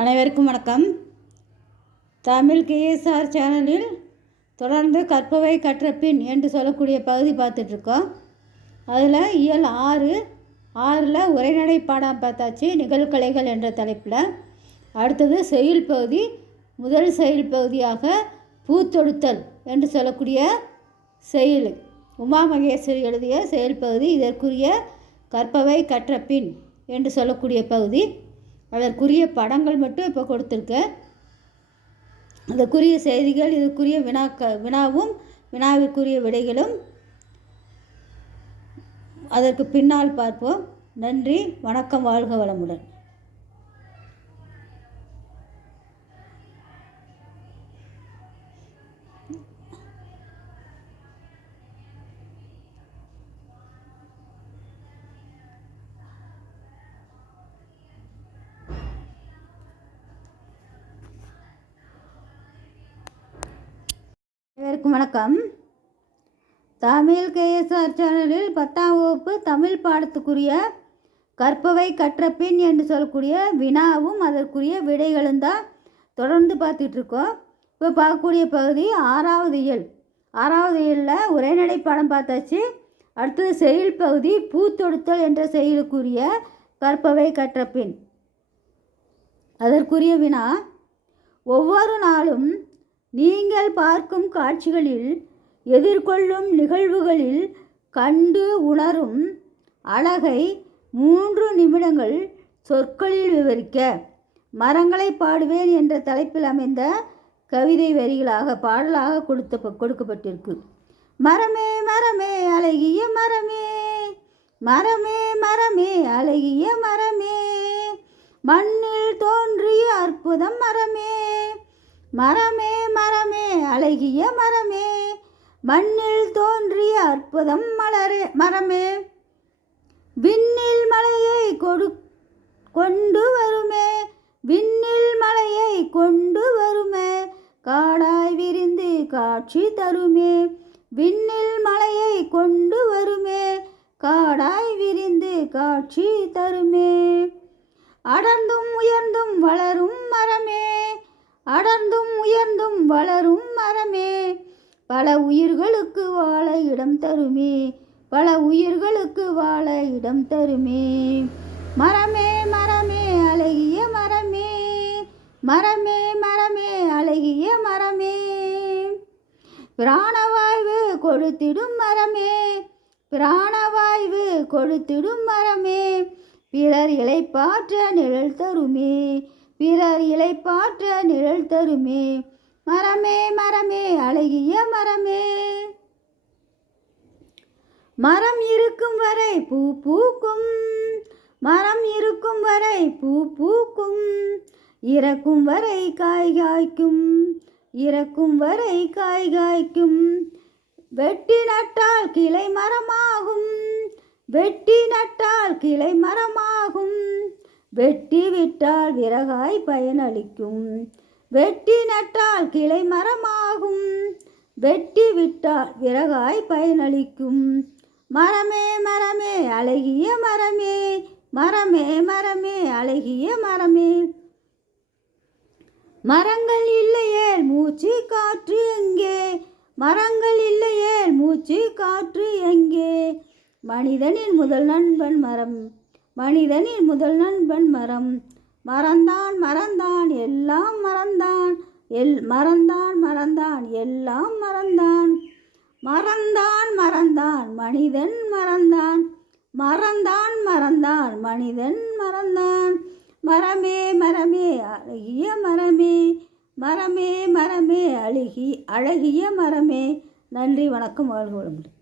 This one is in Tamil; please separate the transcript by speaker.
Speaker 1: அனைவருக்கும் வணக்கம். தமிழ் கேஎஸ்ஆர் சேனலில் தொடர்ந்து கற்பவை கற்ற பின் என்று சொல்லக்கூடிய பகுதி பார்த்துட்ருக்கோம். அதில் இயல் ஆறு ஆறில் உரைநடை பாடம் பார்த்தாச்சு நிகழ்கலைகள் என்ற தலைப்பில். அடுத்தது செயல் பகுதி முதல் செயல் பகுதியாக பூத்தொடுத்தல் என்று சொல்லக்கூடிய செயல். உமா மகேஸ்வரி எழுதிய செயல் பகுதி இதற்குரிய கற்பவை கற்ற பின் என்று சொல்லக்கூடிய பகுதி. அதற்குரிய படங்கள் மட்டும் இப்போ கொடுத்துருக்கேன் அதற்குரிய செய்திகள் இதற்குரிய வினாக்க வினாவும் வினாவிற்குரிய விடைகளும் அதற்கு பின்னால் பார்ப்போம். நன்றி வணக்கம் வாழ்க வளமுடன். அனைவருக்கும் வணக்கம். தமிழ் கேஎஸ்ஆர் சேனலில் பத்தாம் வகுப்பு தமிழ் பாடத்துக்குரிய கற்பவை கற்ற பின் என்று சொல்லக்கூடிய வினாவும் அதற்குரிய விடைகளும் தான் தொடர்ந்து பார்த்துட்ருக்கோம். இப்போ பார்க்கக்கூடிய பகுதி ஆறாவது இயல். ஆறாவது இயலில் உரைநடை பாடம் பார்த்தாச்சு. அடுத்தது செயல் பகுதி பூத்தொடுத்தல் என்ற செயலுக்குரிய கற்பவை கற்ற பின் அதற்குரிய வினா ஒவ்வொரு நாளும் நீங்கள் பார்க்கும் காட்சிகளில் எதிர்கொள்ளும் நிகழ்வுகளில் கண்டு உணரும் அழகை மூன்று நிமிடங்கள் சொற்களில் விவரிக்க மரங்களை பாடுவேன் என்ற தலைப்பில் அமைந்த கவிதை வரிகளாக பாடலாக கொடுத்த கொடுக்கப்பட்டிருக்கு. மரமே மரமே அழகிய மரமே மரமே மரமே அழகிய மரமே மண்ணில் தோன்றிய அற்புதம் மரமே மரமே மரமே அழகிய மரமே மண்ணில் தோன்றிய அற்புதம் மலரே மரமே. விண்ணில் மலையை கொடு கொண்டு வருமே விண்ணில் மலையை கொண்டு வருமே காடாய் விரிந்து காட்சி தருமே. விண்ணில் மலையை கொண்டு வருமே காடாய் விரிந்து காட்சி தருமே. அட பல உயிர்களுக்கு வாழ இடம் தருமே பல உயிர்களுக்கு வாழ இடம் தருமே. மரமே மரமே அழகிய மரமே மரமே மரமே அழகிய மரமே. பிராணவாய்வு கொடுத்திடும் மரமே பிராணவாய்வு கொடுத்திடும் மரமே. பிறர் இலைப்பாற்ற நிழல் தருமே பிறர் இலைப்பாற்ற நிழல் தருமே. மரமே மரமே அழகிய மரமே. மரம் இருக்கும் வரை பூ பூக்கும். மரம் இருக்கும் வரை பூ பூக்கும். இறக்கும் வரை காய் காய்க்கும். இறக்கும் வரை காய் காய்க்கும். வெட்டி நட்டால் கிளை மரமாகும். வெட்டி நட்டால் கிளை மரமாகும். வெட்டி விட்டால் விறகாய் பயனளிக்கும். வெட்டி நட்டால் கிளை மரமாகும். வெட்டி விட்டால் விறகாய் பயனளிக்கும். மரமே மரமே அழகிய மரமே. மரமே மரமே அழகிய மரமே. மரங்கள் இல்லையே மூச்சு காற்று எங்கே? மரங்கள் இல்லையே மூச்சு காற்று எங்கே? மனிதனின் முதல் நண்பன் மரம். மனிதனின் முதல் நண்பன் மரம். மறந்தான் மறந்தான் எல்லாம் மறந்தான். எல் மறந்தான் மறந்தான் எல்லாம் மறந்தான். மறந்தான் மறந்தான் மனிதன் மறந்தான். மறந்தான் மறந்தான் மனிதன் மறந்தான். மரமே மரமே அழகிய மரமே. மரமே மரமே அழகி அழகிய மரமே. நன்றி வணக்கம் வாழ்க வளமுடன்.